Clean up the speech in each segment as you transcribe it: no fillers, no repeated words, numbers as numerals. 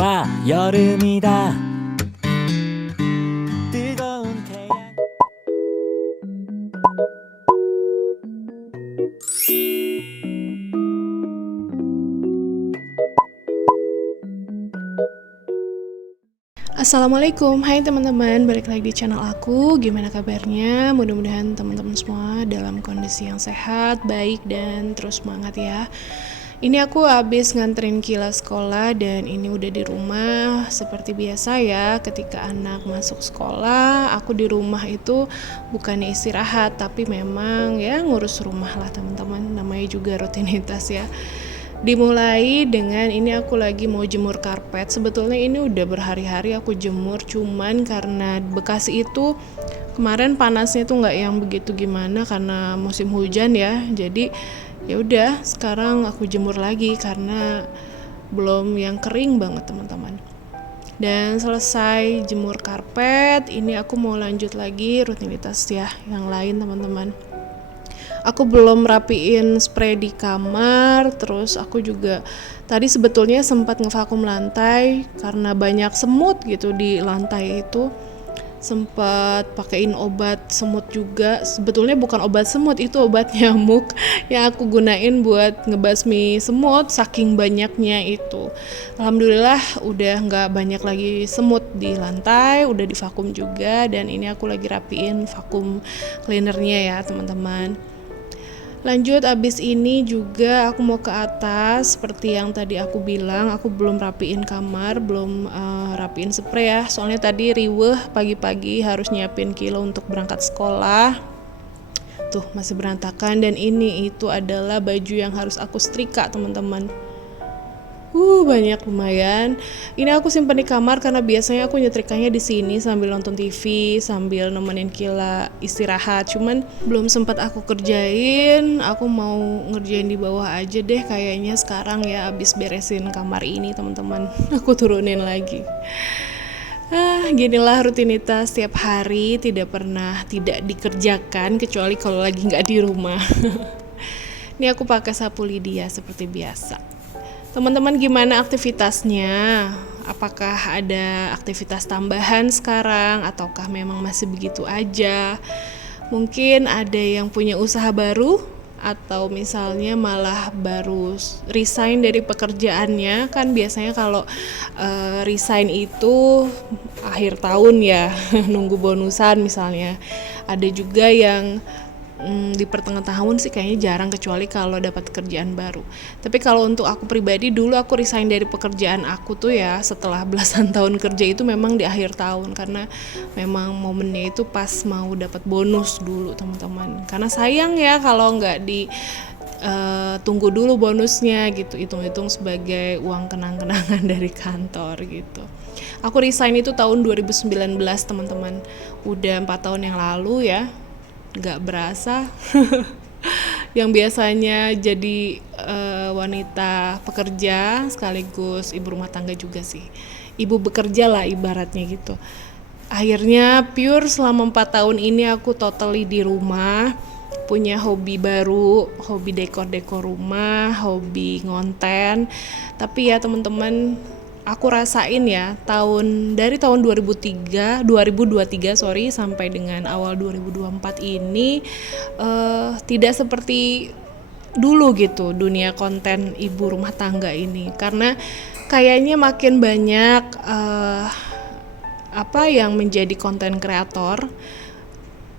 와 여름이다 뜨거운 태양 Assalamualaikum, hai teman-teman, balik lagi di channel aku. Gimana kabarnya? Mudah-mudahan teman-teman semua dalam kondisi yang sehat, baik, dan terus semangat ya. Ini aku habis nganterin Kila sekolah dan ini udah di rumah. Seperti biasa ya, ketika anak masuk sekolah, aku di rumah itu bukannya istirahat, tapi memang ya ngurus rumah lah teman-teman. Namanya juga rutinitas ya. Dimulai dengan ini aku lagi mau jemur karpet. Sebetulnya ini udah berhari-hari aku jemur, cuman karena Bekasi itu kemarin panasnya tuh nggak yang begitu gimana karena musim hujan ya. Jadi ya udah sekarang aku jemur lagi karena belum yang kering banget teman-teman. Dan selesai jemur karpet, ini aku mau lanjut lagi rutinitas ya yang lain teman-teman. Aku belum rapiin spray di kamar, terus aku juga tadi sebetulnya sempat ngevakum lantai karena banyak semut gitu di lantai itu. Sempat pakein obat semut juga. Sebetulnya bukan obat semut, itu obat nyamuk yang aku gunain buat ngebasmi semut saking banyaknya itu. Alhamdulillah udah nggak banyak lagi semut di lantai, udah divakum juga, dan ini aku lagi rapiin vakum cleanernya ya teman-teman. Lanjut abis ini juga aku mau ke atas. Seperti yang tadi aku bilang, aku belum rapiin kamar, belum rapiin spray ya. Soalnya tadi riweh pagi-pagi harus nyiapin Kilo untuk berangkat sekolah. Tuh masih berantakan, dan ini itu adalah baju yang harus aku setrika teman-teman. Banyak lumayan. Ini aku simpan di kamar karena biasanya aku nyetrikanya di sini sambil nonton TV, sambil nemenin Kila istirahat. Cuman belum sempat aku kerjain. Aku mau ngerjain di bawah aja deh kayaknya sekarang ya, abis beresin kamar ini teman-teman. Aku turunin lagi. Ginilah rutinitas tiap hari, tidak pernah tidak dikerjakan kecuali kalau lagi nggak di rumah. Ini aku pakai sapu lidia seperti biasa. Teman-teman gimana aktivitasnya? Apakah ada aktivitas tambahan sekarang ataukah memang masih begitu aja? Mungkin ada yang punya usaha baru atau misalnya malah baru resign dari pekerjaannya. Kan biasanya kalau resign itu akhir tahun ya, nunggu bonusan misalnya. Ada juga yang di pertengahan tahun sih kayaknya jarang, kecuali kalau dapat kerjaan baru. Tapi kalau untuk aku pribadi, dulu aku resign dari pekerjaan aku tuh ya setelah belasan tahun kerja itu memang di akhir tahun, karena memang momennya itu pas mau dapat bonus dulu teman-teman. Karena sayang ya kalau nggak tunggu dulu bonusnya gitu, hitung-hitung sebagai uang kenang-kenangan dari kantor gitu. Aku resign itu tahun 2019 teman-teman, udah 4 tahun yang lalu ya. Gak berasa. Yang biasanya jadi wanita pekerja sekaligus ibu rumah tangga juga sih, ibu bekerja lah ibaratnya gitu. Akhirnya pure selama 4 tahun ini aku totally di rumah, punya hobi baru, hobi dekor-dekor rumah, hobi ngonten. Tapi ya teman-teman, aku rasain ya dari tahun 2023 sampai dengan awal 2024 ini tidak seperti dulu gitu dunia konten ibu rumah tangga ini, karena kayaknya makin banyak yang menjadi konten kreator,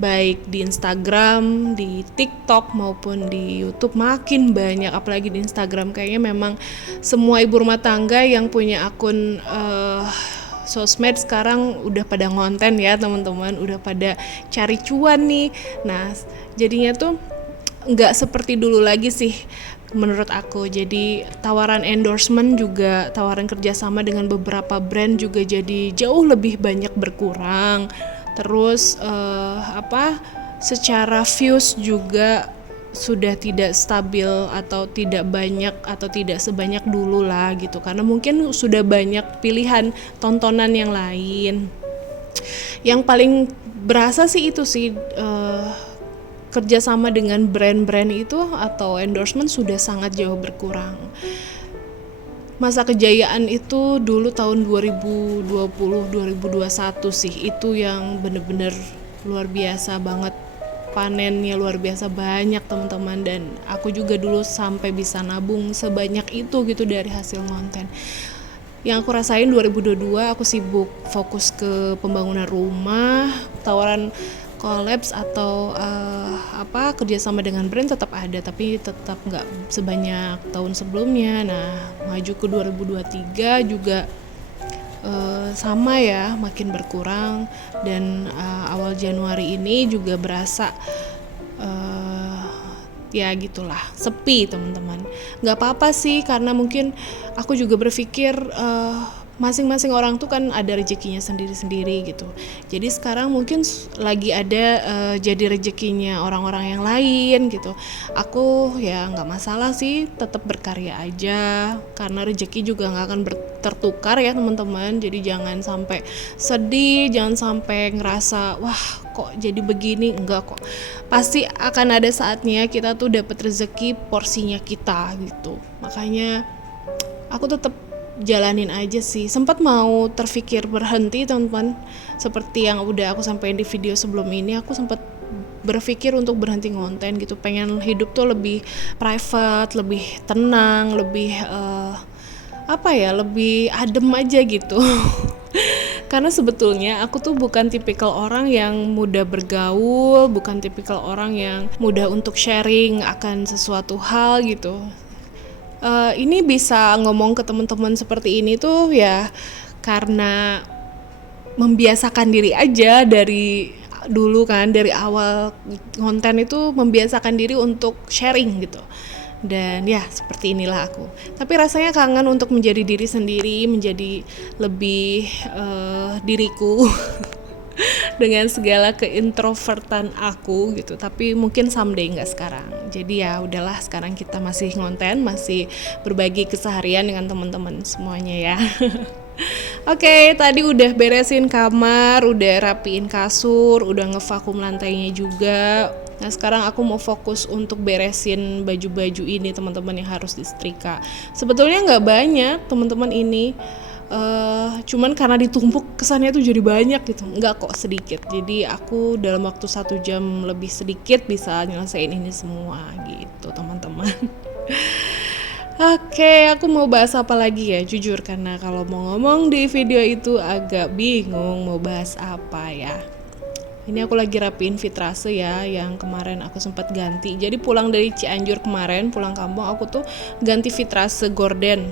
baik di Instagram, di TikTok maupun di YouTube makin banyak. Apalagi di Instagram kayaknya memang semua ibu rumah tangga yang punya akun sosmed sekarang udah pada ngonten ya teman-teman, udah pada cari cuan nih. Nah jadinya tuh nggak seperti dulu lagi sih menurut aku. Jadi tawaran endorsement juga, tawaran kerjasama dengan beberapa brand juga jadi jauh lebih banyak berkurang. Terus secara views juga sudah tidak stabil atau tidak banyak atau tidak sebanyak dulu lah gitu, karena mungkin sudah banyak pilihan tontonan yang lain. Yang paling berasa sih itu sih kerjasama dengan brand-brand itu atau endorsement sudah sangat jauh berkurang. masa kejayaan itu dulu tahun 2020-2021 sih, itu yang bener-bener luar biasa banget, panennya luar biasa banyak teman-teman, dan aku juga dulu sampai bisa nabung sebanyak itu gitu dari hasil konten. Yang aku rasain 2022 aku sibuk fokus ke pembangunan rumah, tawaran collabs atau kerjasama dengan brand tetap ada, tapi tetap nggak sebanyak tahun sebelumnya. Nah, maju ke 2023 juga sama ya, makin berkurang, dan awal Januari ini juga berasa ya gitulah, sepi teman-teman. Nggak apa-apa sih, karena mungkin aku juga berpikir masing-masing orang tuh kan ada rezekinya sendiri-sendiri gitu. Jadi sekarang mungkin lagi ada jadi rezekinya orang-orang yang lain gitu. Aku ya nggak masalah sih, tetap berkarya aja, karena rezeki juga nggak akan tertukar ya teman-teman. Jadi jangan sampai sedih, jangan sampai ngerasa wah kok jadi begini. Enggak kok, pasti akan ada saatnya kita tuh dapat rezeki porsinya kita gitu. Makanya aku tetap jalanin aja sih. Sempat mau terpikir berhenti teman-teman, seperti yang udah aku sampaikan di video sebelum ini. Aku sempat berpikir untuk berhenti ngonten gitu, pengen hidup tuh lebih private, lebih tenang, lebih lebih adem aja gitu. Karena sebetulnya aku tuh bukan tipikal orang yang mudah bergaul, bukan tipikal orang yang mudah untuk sharing akan sesuatu hal gitu. Ini bisa ngomong ke teman-teman seperti ini tuh ya karena membiasakan diri aja dari dulu kan, dari awal konten itu membiasakan diri untuk sharing gitu. Dan ya seperti inilah aku. Tapi rasanya kangen untuk menjadi diri sendiri, menjadi lebih diriku dengan segala keintrovertan aku gitu. Tapi mungkin someday, nggak sekarang. Jadi ya udahlah, sekarang kita masih ngonten, masih berbagi keseharian dengan teman-teman semuanya ya. Oke, tadi udah beresin kamar, udah rapiin kasur, udah ngevakum lantainya juga. Nah sekarang aku mau fokus untuk beresin baju-baju ini teman-teman yang harus disetrika. Sebetulnya nggak banyak teman-teman ini, cuman karena ditumpuk kesannya tuh jadi banyak gitu. Nggak kok, sedikit. Jadi aku dalam waktu 1 jam lebih sedikit bisa nyelesain ini semua gitu teman-teman. Oke, aku mau bahas apa lagi ya, jujur karena kalau mau ngomong di video itu agak bingung mau bahas apa ya. Ini aku lagi rapiin vitrase ya, yang kemarin aku sempat ganti. Jadi pulang dari Cianjur kemarin, pulang kampung, aku tuh ganti vitrase gorden,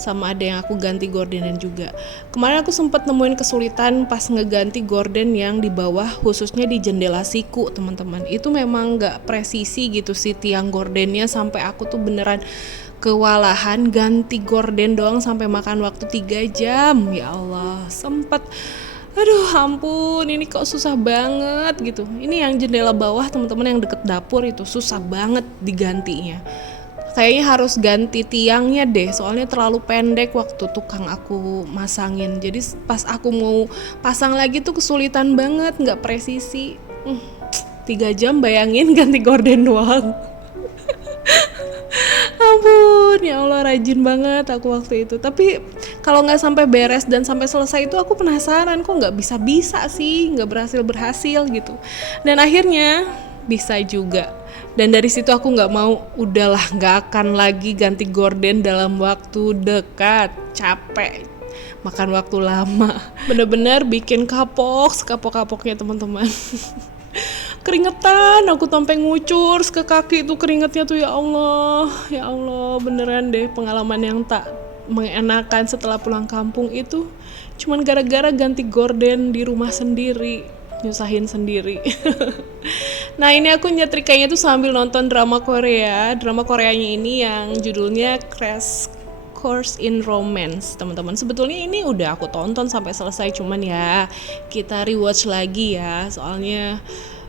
sama ada yang aku ganti gordenan juga. Kemarin aku sempat nemuin kesulitan pas ngeganti gorden yang di bawah, khususnya di jendela siku teman-teman. Itu memang nggak presisi gitu sih tiang gordennya, sampai aku tuh beneran kewalahan ganti gorden doang sampai makan waktu 3 jam. Ya Allah, sempet aduh ampun, ini kok susah banget gitu. Ini yang jendela bawah teman-teman yang deket dapur itu susah banget digantinya. Kayaknya harus ganti tiangnya deh, soalnya terlalu pendek waktu tukang aku masangin. Jadi pas aku mau pasang lagi tuh kesulitan banget, nggak presisi. 3 jam bayangin ganti gorden doang. Ampun, ya Allah, rajin banget aku waktu itu. Tapi kalau nggak sampai beres dan sampai selesai itu aku penasaran, kok nggak bisa sih, nggak berhasil gitu. Dan akhirnya bisa juga. Dan dari situ aku nggak mau, udahlah nggak akan lagi ganti gorden dalam waktu dekat, capek, makan waktu lama, bener-bener bikin kapok, sekapok-kapoknya teman-teman. Keringetan, aku sampai ngucur ke kaki itu keringetnya tuh, ya Allah, beneran deh pengalaman yang tak mengenakan setelah pulang kampung itu cuman gara-gara ganti gorden di rumah sendiri, nyusahin sendiri. Nah ini aku nyetrikanya tuh sambil nonton drama Koreanya ini yang judulnya Crash Course in Romance teman-teman. Sebetulnya ini udah aku tonton sampai selesai, cuman ya kita rewatch lagi ya, soalnya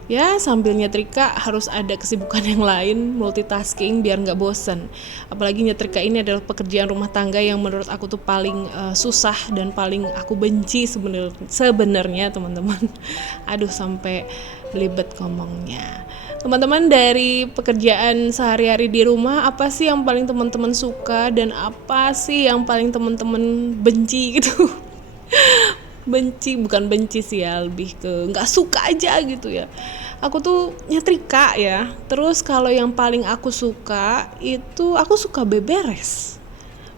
ya sambil nyetrika harus ada kesibukan yang lain, multitasking biar nggak bosen. Apalagi nyetrika ini adalah pekerjaan rumah tangga yang menurut aku tuh paling susah dan paling aku benci sebenarnya teman-teman. Aduh sampai belibet ngomongnya. Teman-teman, dari pekerjaan sehari-hari di rumah, apa sih yang paling teman-teman suka dan apa sih yang paling teman-teman benci gitu? Benci, bukan benci sih ya, lebih ke nggak suka aja gitu ya. Aku tuh nyetrika ya, terus kalau yang paling aku suka itu aku suka beberes.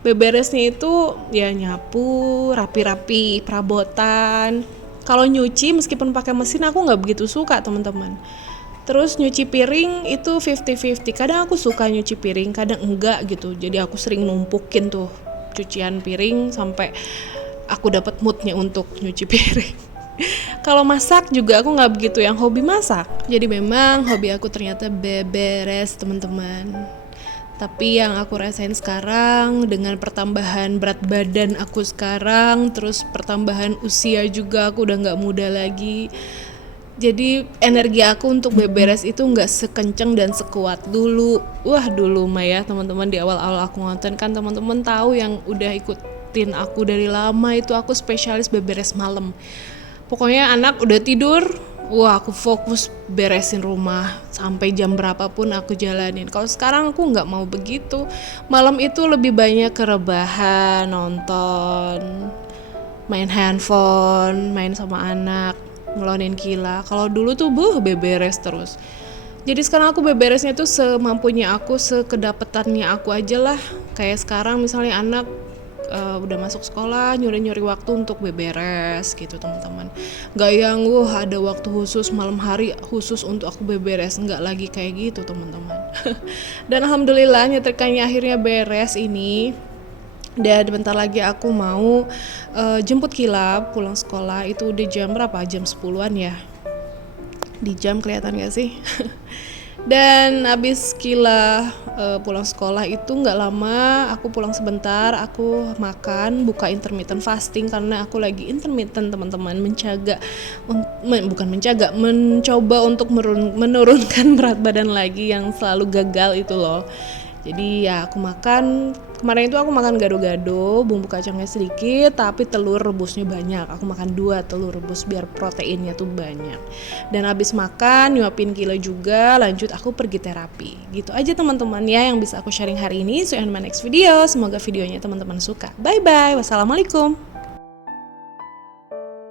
Beberesnya itu ya nyapu, rapi-rapi, perabotan. Kalau nyuci meskipun pakai mesin aku nggak begitu suka teman-teman. Terus nyuci piring itu 50-50, kadang aku suka nyuci piring, kadang enggak gitu. Jadi aku sering numpukin tuh cucian piring sampai aku dapat moodnya untuk nyuci piring. Kalau masak juga aku nggak begitu yang hobi masak. Jadi memang hobi aku ternyata beberes teman-teman. Tapi yang aku rasain sekarang dengan pertambahan berat badan aku sekarang, terus pertambahan usia juga aku udah nggak muda lagi. Jadi energi aku untuk beberes itu nggak sekenceng dan sekuat dulu. Wah dulu mah ya teman-teman, di awal-awal aku ngonten kan teman-teman tahu yang udah ikutin aku dari lama itu aku spesialis beberes malam. Pokoknya anak udah tidur, wah aku fokus beresin rumah sampai jam berapapun aku jalanin. Kalau sekarang aku nggak mau begitu. Malam itu lebih banyak kerebahan, nonton, main handphone, main sama anak, ngelonin Kila. Kalau dulu tuh beberes terus. Jadi sekarang aku beberesnya tuh semampunya aku, sekedapetannya aku aja lah. Kayak sekarang misalnya anak udah masuk sekolah, nyuri-nyuri waktu untuk beberes gitu teman-teman. Gak yang ada waktu khusus malam hari khusus untuk aku beberes, nggak lagi kayak gitu teman-teman. Dan alhamdulillah nyetrikanya akhirnya beres ini. Dan bentar lagi aku mau jemput Kila pulang sekolah. Itu udah jam berapa? Jam 10-an ya. Di jam kelihatan gak sih? Dan abis Kila pulang sekolah itu nggak lama, aku pulang sebentar, aku makan, buka intermittent fasting karena aku lagi intermittent teman-teman, mencoba untuk menurunkan berat badan lagi yang selalu gagal itu loh. Jadi ya aku makan, kemarin itu aku makan gado-gado, bumbu kacangnya sedikit, tapi telur rebusnya banyak. Aku makan 2 telur rebus biar proteinnya tuh banyak. Dan habis makan, nyuapin Kila juga, lanjut aku pergi terapi. Gitu aja teman-teman ya yang bisa aku sharing hari ini. See you on my next video, semoga videonya teman-teman suka. Bye-bye, wassalamualaikum.